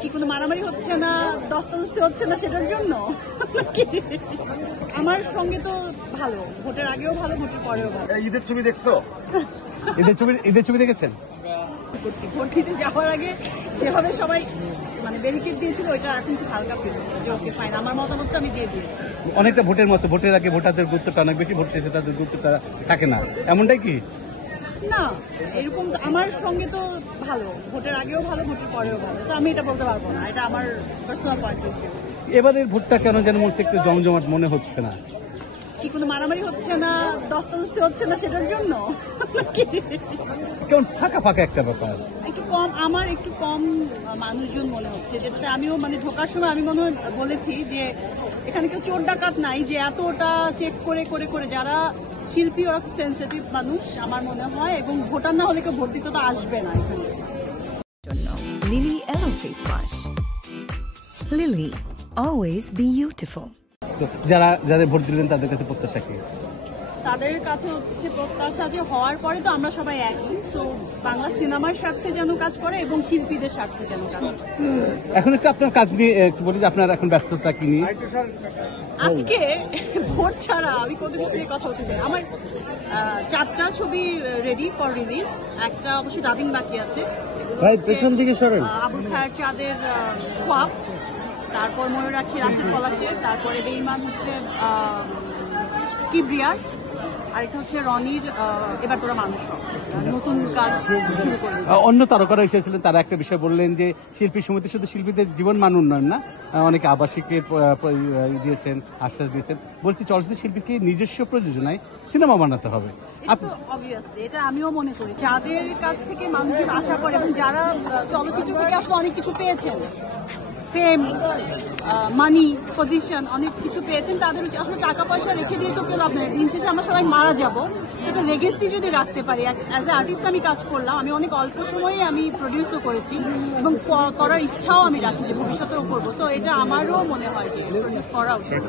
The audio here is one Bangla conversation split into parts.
কি কোনো মারামারি হচ্ছে না, দস্তাদস্তি হচ্ছে না সেটার জন্য? আমার সঙ্গে তো ভালো, ভোটের আগেও ভালো, ভোটের পরেও ভালো। ঈদের ছবি দেখছো? ঈদের ছবি দেখেছেন? করছি ভোট দিতে যাওয়ার আগে যেভাবে সবাই মানে ব্যারিকেড দিয়েছিল, ওইটা এখন খুব হালকা ফিল হচ্ছে যে ওকে ফাইন, আমার মতামতটা আমি দিয়ে দিয়েছি। অনেকটা ভোটের মতো, ভোটের আগে ভোটারদের গুরুত্বটা অনেক বেশি, ভোট শেষে তাদের গুরুত্বটা থাকে না, এমনটাই কি? না, এরকম আমার সঙ্গে তো ভালো, ভোটের আগেও ভালো, ভোটের পরেও ভালো। তো আমি এটা বলতে পারবো না, এটা আমার পার্সোনাল পয়েন্ট অফ ভিউ। এবারের ভোটটা কেন যেন মনে হচ্ছে একটু জমজমাট মনে হচ্ছে না? কি কোনো মারামারি হচ্ছে না, দস্তাদস্তি হচ্ছে না সেটার জন্য? কেমন ফাঁকা ফাঁকা একটা ব্যাপার। একটু কম, আমার একটু কম মানুষজন মনে হচ্ছে, যেটাতে আমিও মানে ঢোকার সময় আমি মনে হয় বলেছি যে এখানে কেউ চোর ডাকাত নাই, যে এতটা চেক করে করে করে যারা শিল্পী ওরা খুব সেন্সিটিভ মানুষ আমার মনে হয়, এবং ভোটার না হলে কেউ ভোট দিতে তো আসবে না এখানে। Lily Aloe Face Wash. Lily, always beautiful. যাদের ভোট দিলেন তাদের কাছে প্রত্যাশা কি? তাদের কাছে হচ্ছে প্রত্যাশা যে হওয়ার পরে তো আমরা সবাই একই, সো বাংলা সিনেমার স্বার্থে যেন কাজ করে এবং শিল্পীদের স্বার্থে যেন কাজ করে। এখন একটু আপনার কাজ নিয়ে একটু বলি যে আপনার এখন ব্যস্ততা কি নিয়ে? আজকে ভোট ছাড়া আমি কত কিছু নিয়ে কথা বলতে চাই। আমার 4টা ছবি রেডি ফর রিলিজ, একটা অবশ্যই ডাবিং বাকি আছে। পেছন দিকে সরেন। আবুল খায়ের চাঁদের খোয়াব, তারপর ময়ূরাক্ষী রাশেদ পলাশের, তারপরে বেঈমান হচ্ছে কিবরিয়ার, আরেকটা হচ্ছে রনির এবার তোরা মানুষ, নতুন কাজ শুরু করেছে। অন্য তারকারা এসেছিলেন, তারা একটা বিষয় বললেন যে শিল্পী সমিতি শুধু শিল্পীদের জীবন মান উন্নয়ন না, অনেকে আবাসিকের দিয়েছেন, আশ্বাস দিয়েছেন। বলছি চলচ্চিত্র শিল্পীকে নিজস্ব প্রযোজনায় সিনেমা বানাতে হবে। অবভিয়াসলি এটা আমিও মনে করি, যাদের কাছ থেকে মানুষজন আশা করে এবং যারা চলচ্চিত্র থেকে আসলে অনেক কিছু পেয়েছেন, ফেম, মানি, পজিশন, অনেক কিছু পেয়েছেন, তাদের আসলে টাকা পয়সা রেখে দিয়ে তো কেউ লাভ নেই। দিন শেষে আমরা সবাই মারা যাব, সেটা লেগেসি যদি রাখতে পারি। অ্যাজ এ আর্টিস্ট আমি কাজ করলাম, আমি অনেক অল্প সময়ে আমি প্রডিউসও করেছি এবং করার ইচ্ছাও আমি রাখি যে ভবিষ্যতেও করবো। তো এটা আমারও মনে হয় যে প্রডিউস করা উচিত।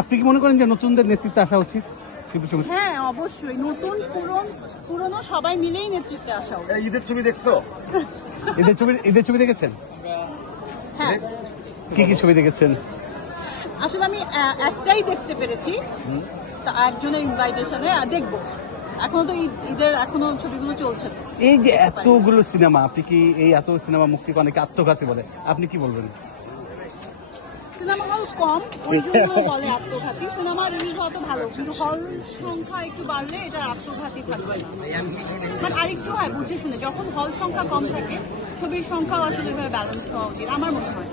আপনি কি মনে করেন যে নতুনদের নেতৃত্বে আসা উচিত শিল্পী সমিতি? হ্যাঁ, অবশ্যই, নতুন পুরনো সবাই মিলেই নেতৃত্বে আসা উচিত। ঈদের ছবি দেখছো? ঈদের ছবি দেখেছেন? হ্যাঁ, কি কি ছবি দেখেছেন? আসলে আমি একটাই দেখতে পেরেছি, তা একজনের ইনভাইটেশনে দেখবো। এখনো তো ঈদের এখনো ছবিগুলো চলছে। এই যে এতগুলো সিনেমা, আপনি কি এই এত সিনেমা মুক্তি অনেকে আত্মঘাতী বলে, আপনি কি বলবেন? সিনেমা হল কম, ওই জন্য বলে আত্মঘাতী। সিনেমা রিলিজ হওয়া তো ভালো, কিন্তু হল সংখ্যা একটু বাড়লে এটা আত্মঘাতী থাকবে না। মানে আরেকটু হয় বুঝে শুনে, যখন হল সংখ্যা কম থাকে ছবির সংখ্যাও আসলে ব্যালেন্স হওয়া উচিত আমার মনে হয়।